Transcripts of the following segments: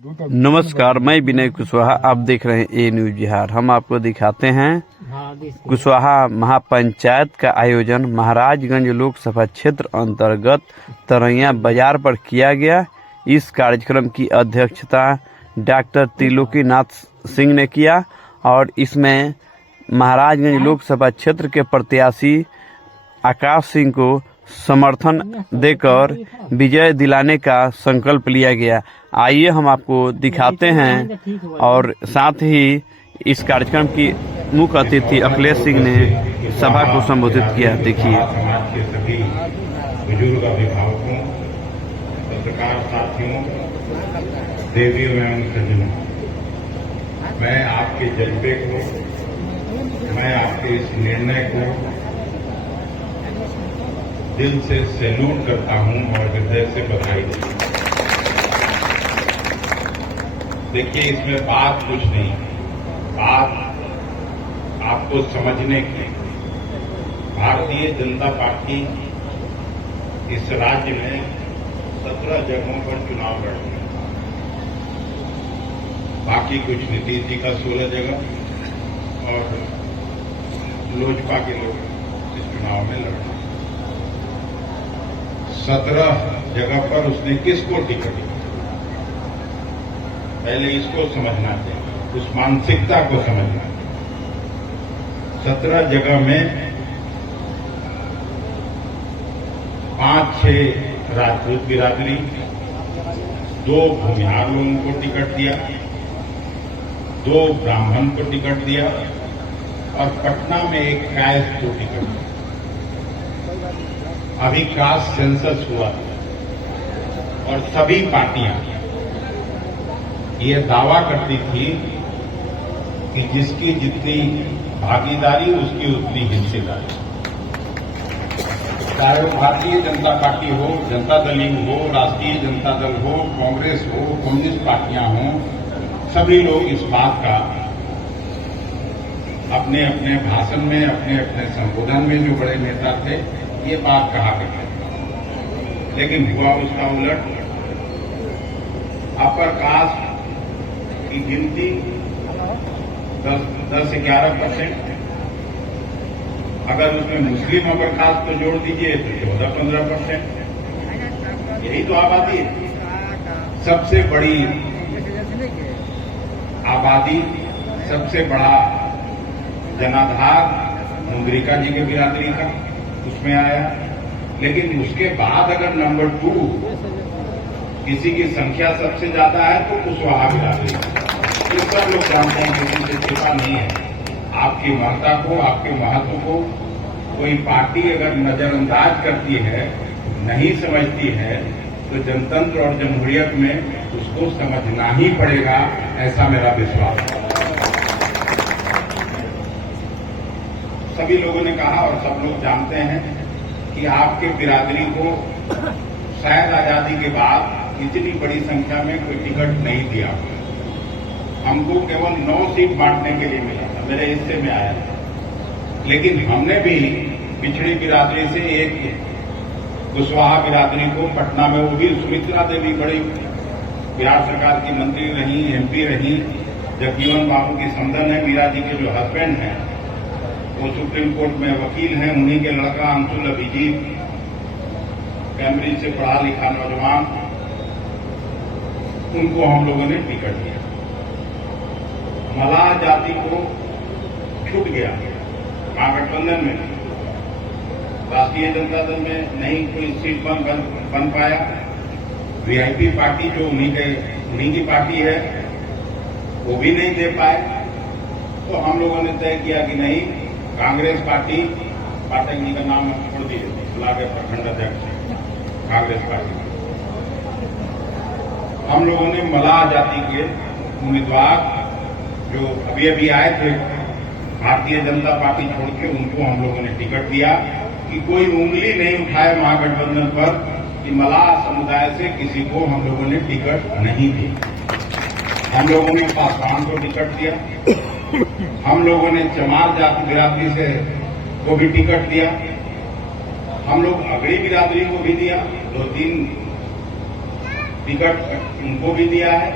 नमस्कार, मैं विनय कुशवाहा। आप देख रहे हैं ए न्यूज बिहार। हम आपको दिखाते हैं कुशवाहा महापंचायत का आयोजन महाराजगंज लोकसभा क्षेत्र अंतर्गत तरैया बाजार पर किया गया। इस कार्यक्रम की अध्यक्षता डॉक्टर त्रिलोकीनाथ सिंह ने किया और इसमें महाराजगंज लोकसभा क्षेत्र के प्रत्याशी आकाश सिंह को समर्थन देकर विजय दिलाने का संकल्प लिया गया। आइए हम आपको दिखाते हैं। और साथ ही इस कार्यक्रम की मुख्य अतिथि अखिलेश सिंह ने सभा को संबोधित किया। देखिए। समाज के सभी बुजुर्ग अभिभावकों, पत्रकार साथियों, देवियों एवं सज्जनों, मैं आपके जज्बे को, मैं आपके इस निर्णय को दिल से सैल्यूट करता हूं और हृदय से बधाई देता हूं। देखिए, इसमें बात कुछ नहीं, बात आपको समझने की। भारतीय जनता पार्टी इस राज्य में 17 जगहों पर चुनाव लड़ी है। बाकी कुछ नीतीश जी का 16 जगह और लोजपा के लोग इस चुनाव में लड़े। 17 जगह पर उसने किसको टिकट दी? पहले इसको समझना चाहिए, उस मानसिकता को समझना चाहिए। 17 जगह में 5-6 राजपूत बिरादरी, 2 भूमिहार लोगों को टिकट दिया, 2 ब्राह्मण को टिकट दिया और पटना में एक कास्ट को टिकट दिया। अभी कास्ट सेंसस हुआ और सभी पार्टियां ये दावा करती थी कि जिसकी जितनी भागीदारी उसकी उतनी हिस्सेदारी। चाहे वो भारतीय जनता पार्टी हो, जनता दल हो, राष्ट्रीय जनता दल हो, कांग्रेस हो, कम्युनिस्ट पार्टियां हों, सभी लोग इस बात का अपने अपने भाषण में, अपने अपने संबोधन में जो बड़े नेता थे, ये बात कहा करते थे। लेकिन हुआ उसका उलट। अपर कास्ट की गिनती 10-11%। अगर उसमें मुस्लिम अपर कास्ट को जोड़ दीजिए तो 14-15%। यही तो आबादी है। सबसे बड़ी आबादी, सबसे बड़ा जनाधार मुंद्रिका जी के बिरादरी का उसमें आया। लेकिन उसके बाद अगर नंबर 2 किसी की संख्या सबसे ज्यादा है तो कुशवाहा बिरादरी। ये सब लोग जानते हैं, किसी से छिपा नहीं है। आपकी महत्ता को, आपके महत्व को कोई पार्टी अगर नजरअंदाज करती है, नहीं समझती है, तो जनतंत्र और जमहूरियत में उसको समझना ही पड़ेगा, ऐसा मेरा विश्वास है। सभी लोगों ने कहा और सब लोग जानते हैं कि आपके बिरादरी को शायद आजादी के बाद इतनी बड़ी संख्या में कोई टिकट नहीं दिया। हमको केवल 9 सीट बांटने के लिए मिला था, मेरे हिस्से में आया था। लेकिन हमने भी पिछड़ी बिरादरी से एक कुशवाहा बिरादरी को पटना में, वो भी सुमित्रा देवी बड़ी बिहार सरकार की मंत्री रही, MP रही, जगजीवन बाबू की समधन है, मीरा जी के जो हस्बैंड हैं वो सुप्रीम कोर्ट में वकील हैं, उन्हीं के लड़का अंशुल अभिजीत, कैम्ब्रिज से पढ़ा लिखा नौजवान, उनको हम लोगों ने टिकट दिया। मलाह जाति को छूट गया महागठबंधन में, राष्ट्रीय जनता दल में नहीं कोई सीट बन पाया। VIP पार्टी जो उन्हीं की पार्टी है, वो भी नहीं दे पाए। तो हम लोगों ने तय किया कि नहीं, कांग्रेस पार्टी, पाठक जी का नाम छोड़ दीजिए, बुलाकर प्रखंड अध्यक्ष कांग्रेस पार्टी, हम लोगों ने मलाह जाति के उम्मीदवार जो अभी अभी आए थे भारतीय जनता पार्टी छोड़ के, उनको हम लोगों ने टिकट दिया कि कोई उंगली नहीं उठाए महागठबंधन पर कि मलाह समुदाय से किसी को हम लोगों ने टिकट नहीं दी। हम लोगों ने पासवान को टिकट दिया, हम लोगों ने चमार जाति बिरादरी से को भी टिकट दिया, हम लोग अगड़ी बिरादरी को भी दिया, 2-3 टिकट उनको भी दिया है।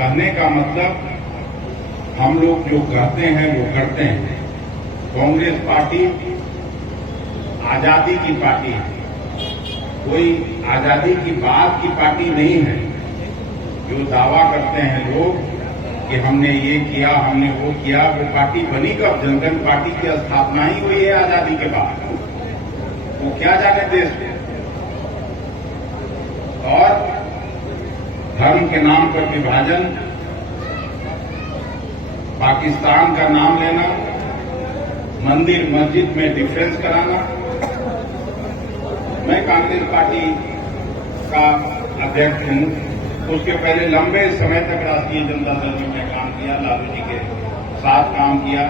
कहने का मतलब हम लोग जो कहते हैं वो करते हैं। कांग्रेस पार्टी आजादी की पार्टी है, कोई आजादी की बात की पार्टी नहीं है। जो दावा करते हैं लोग कि हमने ये किया, हमने वो किया, वो पार्टी बनी कब? जनगण पार्टी की स्थापना ही हुई है आजादी के बाद। वो क्या जाने देश में। और धर्म के नाम पर विभाजन, पाकिस्तान का नाम लेना, मंदिर मस्जिद में डिफरेंस कराना। मैं कांग्रेस पार्टी का अध्यक्ष हूं। उसके पहले लंबे समय तक राष्ट्रीय जनता दल में मैं काम किया, लालू जी के साथ काम किया।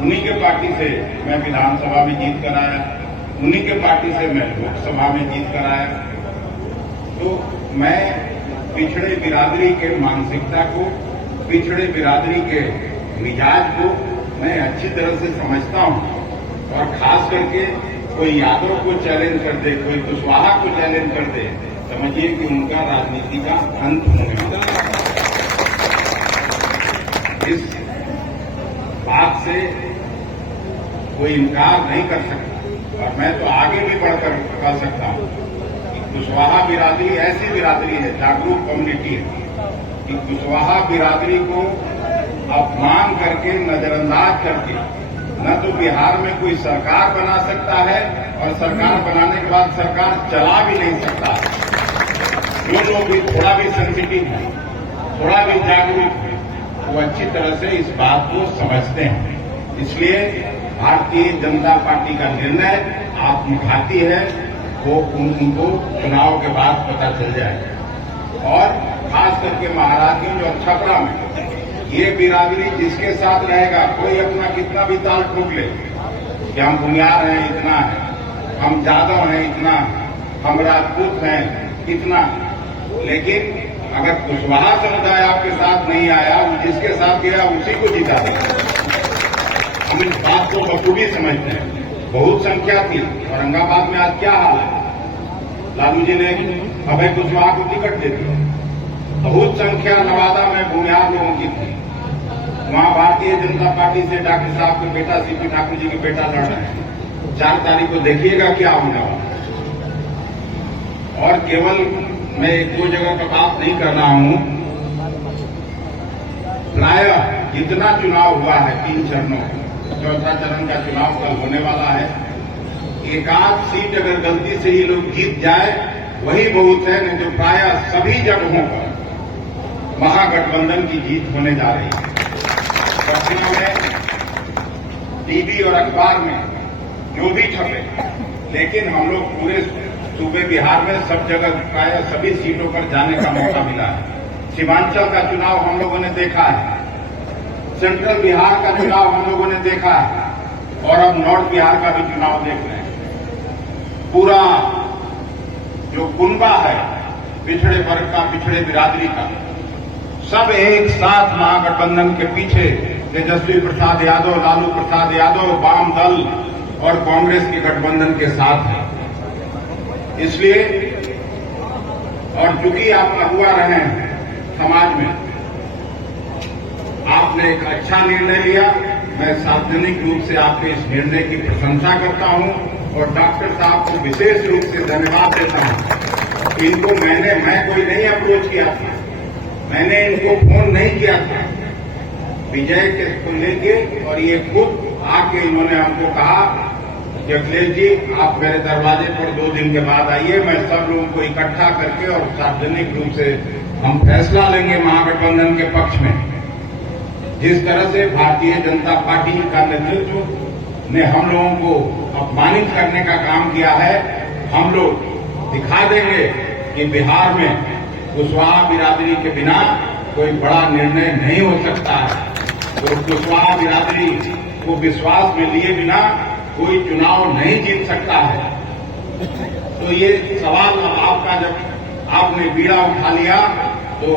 उन्हीं के पार्टी से मैं विधानसभा में जीत कर आया, उन्हीं के पार्टी से मैं लोकसभा में जीत कर आया। तो मैं पिछड़े बिरादरी के मानसिकता को, पिछड़े बिरादरी के मिजाज को मैं अच्छी तरह से समझता हूं। और खास करके कोई यादव को चैलेंज कर दे, कोई कुशवाहा को चैलेंज कर दे, समझिए कि उनका राजनीति का अंत होने वाला है। इस बात से कोई इनकार नहीं कर सकता। और मैं तो आगे भी बढ़कर कह सकता हूं कि कुशवाहा बिरादरी ऐसी बिरादरी है, जागरूक कम्युनिटी है, कि कुशवाहा बिरादरी को अपमान करके, नजरअंदाज करके न तो बिहार में कोई सरकार बना सकता है, और सरकार बनाने के बाद सरकार चला भी नहीं सकता। जो लोग भी थोड़ा भी सेंसिटिव है, थोड़ा भी जागरूक है, वो अच्छी तरह से इस बात को समझते हैं। इसलिए भारतीय जनता पार्टी का निर्णय आत्मघाती है, वो उनको चुनाव के बाद पता चल जाएगा। और खास करके महाराजगंज और छपरा में ये बिरादरी जिसके साथ रहेगा, कोई अपना कितना भी ताल ठोक ले कि हम बुनियाद हैं इतना है, हम जादव हैं इतना, हम राजपूत हैं इतना, लेकिन अगर कुशवाहा समुदाय आपके साथ नहीं आया, वो जिसके साथ गया उसी को जिता देगा। हम इस बात को बखूबी समझते हैं। बहुत संख्या थी औरंगाबाद में, आज क्या हाल है? लालू जी ने अभय कुशवाहा को टिकट दे दिया। बहुत संख्या नवादा में बुनियाद लोगों की थी, वहां भारतीय जनता पार्टी से डॉक्टर साहब के बेटा, सीपी ठाकुर जी के बेटा लड़ रहे हैं। 4 तारीख को देखिएगा क्या होने वाला। और केवल मैं 1-2 जगह का बात नहीं कर रहा हूं, प्रायः जितना चुनाव हुआ है 3 चरणों, चौथा चरण का चुनाव कल होने वाला है। 1-8 सीट अगर गलती से ही लोग जीत जाए वही बहुत है, नहीं तो प्रायः सभी जगहों पर महागठबंधन की जीत होने जा रही है। पटना में टीवी और अखबार में जो भी छपे, लेकिन हम लोग पूरे सूबे बिहार में सब जगह प्रायः सभी सीटों पर जाने का मौका मिला है। सीमांचल का चुनाव हम लोगों ने देखा है, सेंट्रल बिहार का चुनाव हम लोगों ने देखा है, और अब नॉर्थ बिहार का भी चुनाव देख रहे हैं। पूरा जो कुनबा है पिछड़े वर्ग का, पिछड़े बिरादरी का, सब एक साथ महागठबंधन के पीछे, तेजस्वी प्रसाद यादव, लालू प्रसाद यादव, वाम दल और कांग्रेस के गठबंधन के साथ है। इसलिए, और चूंकि आप अगुवा रहे हैं समाज में, आपने एक अच्छा निर्णय लिया। मैं सार्वजनिक रूप से आपके इस निर्णय की प्रशंसा करता हूं, और डॉक्टर साहब को विशेष रूप से धन्यवाद देता हूं। इनको मैं कोई नहीं अप्रोच किया था, मैंने इनको फोन नहीं किया था विजय के को लेके, और ये खुद आके इन्होंने हमको कहा कि अखिलेश जी आप मेरे दरवाजे पर 2 दिन के बाद आइए, मैं सब लोगों को इकट्ठा करके और सार्वजनिक रूप से हम फैसला लेंगे महागठबंधन के पक्ष में। जिस तरह से भारतीय जनता पार्टी का नेतृत्व ने हम लोगों को अपमानित करने का काम किया है, हम लोग दिखा देंगे कि बिहार में कुशवाहा बिरादरी के बिना कोई बड़ा निर्णय नहीं हो सकता है। तो कुशवाहा बिरादरी को विश्वास में लिए बिना कोई चुनाव नहीं जीत सकता है। तो ये सवाल आपका, जब आपने बीड़ा उठा लिया, तो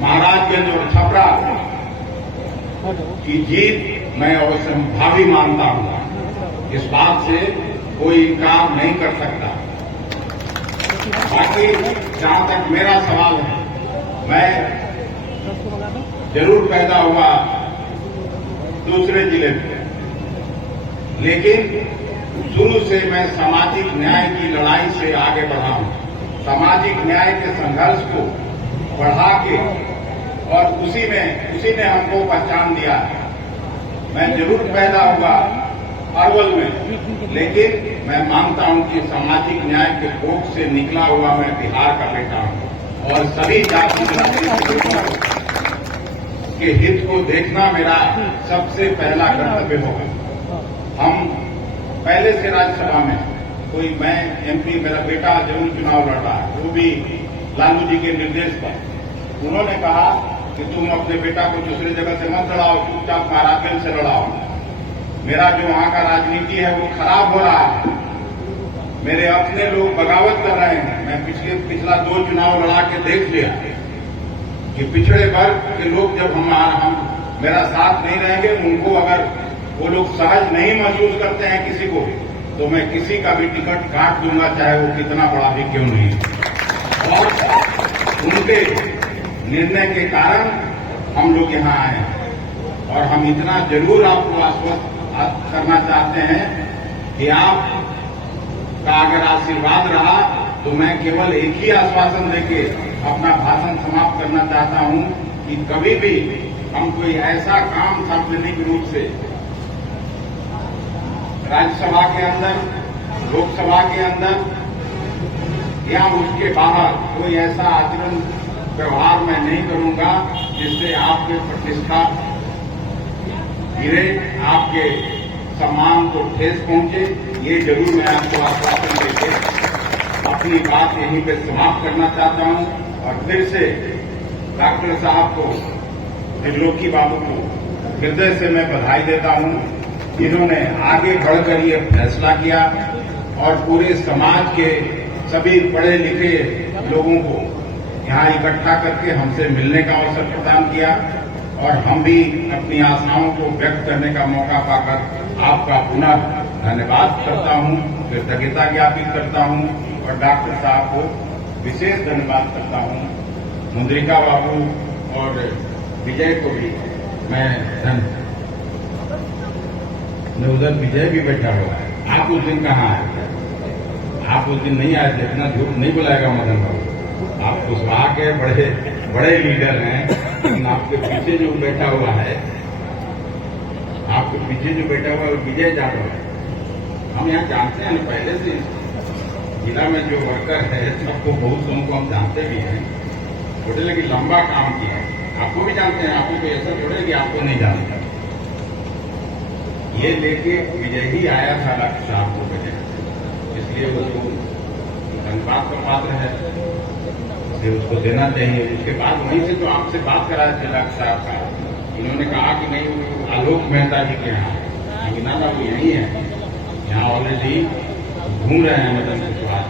महाराजगंज और छपरा की जीत मैं अवश्य भावी मानता हूं। इस बात से कोई इनकार नहीं कर सकता। बाकी जहां तक मेरा सवाल है, मैं जरूर पैदा हुआ दूसरे जिले में, लेकिन शुरू से मैं सामाजिक न्याय की लड़ाई से आगे बढ़ा हूं। सामाजिक न्याय के संघर्ष को बढ़ा के और उसी ने हमको पहचान दिया। मैं जरूर पैदा हुआ अरवल में, लेकिन मैं मानता हूं कि सामाजिक न्याय के कोख से निकला हुआ मैं बिहार का बेटा हूं और सभी जाति के हित को देखना मेरा सबसे पहला कर्तव्य होगा। हम पहले से राज्यसभा में मैं एमपी, मेरा बेटा जरूर चुनाव लड़ रहा है, वो भी लालू जी के निर्देश पर। उन्होंने कहा कि तुम अपने बेटा को दूसरी जगह से मत लड़ाओ, चुपचाप महाराजगंज से लड़ाओ। मेरा जो वहां का राजनीति है वो खराब हो रहा है, मेरे अपने लोग बगावत कर रहे हैं। मैं पिछला 2 चुनाव लड़ा के देख लिया कि पिछड़े वर्ग के लोग जब हम मेरा साथ नहीं रहेंगे, उनको अगर वो लोग सहज नहीं महसूस करते हैं किसी को, तो मैं किसी का भी टिकट काट दूंगा, चाहे वो कितना बड़ा भी क्यों नहीं। और उनके निर्णय के कारण हम लोग यहाँ आए हैं और हम इतना जरूर आपको आश्वस्त करना चाहते हैं कि आपका अगर आशीर्वाद रहा तो मैं केवल एक ही आश्वासन देके अपना भाषण समाप्त करना चाहता हूं कि कभी भी हम कोई ऐसा काम सार्वजनिक रूप से राज्यसभा के अंदर, लोकसभा के अंदर या उसके बाहर कोई ऐसा आचरण व्यवहार मैं नहीं करूंगा जिससे आपके प्रतिष्ठा गिरे, आपके सम्मान को ठेस पहुंचे। ये जरूर मैं आपको आश्वासन देके अपनी बात यहीं पे समाप्त करना चाहता हूं और फिर से डॉक्टर साहब को, त्रिलोकी बाबू को हृदय से मैं बधाई देता हूं। इन्होंने आगे बढ़कर ये फैसला किया और पूरे समाज के सभी पढ़े लिखे लोगों को यहाँ इकट्ठा करके हमसे मिलने का अवसर प्रदान किया और हम भी अपनी आशाओं को व्यक्त करने का मौका पाकर आपका पुनः धन्यवाद करता हूं, कृतज्ञता ज्ञापित करता हूं और डॉक्टर साहब को विशेष धन्यवाद करता हूं। मुंद्रिका बाबू और विजय को भी मैं उधर विजय भी बैठा हुआ है। आप उस दिन कहाँ आए? आप उस दिन नहीं आए थे, इतना झूठ नहीं बुलाएगा मदन बाबू। आप कुशवाहा के बड़े लीडर हैं, लेकिन आपके पीछे जो बैठा हुआ है, आपके पीछे जो बैठा हुआ है वो विजय जाटव है। हम यहाँ जानते हैं, पहले से जिला में जो वर्कर है सबको, बहुत लोगों को हम जानते भी हैं, छोटे लेकिन लंबा काम किया है। आपको भी जानते हैं, आपको कोई ऐसा थोड़ा कि आपको नहीं जानता। ये लेके विजय ही आया था डॉक्टर साहब को वजह, इसलिए वो धन्यवाद का पात्र है, इसलिए उसको देना चाहिए। उसके बाद वहीं से तो आपसे बात कराया थे डॉक्टर साहब का, इन्होंने कहा कि नहीं वो आलोक मेहता जी के यहाँ, लेकिन ना वो यही है, यहाँ ऑलरेडी घूम रहे हैं मदन कुशवाहा।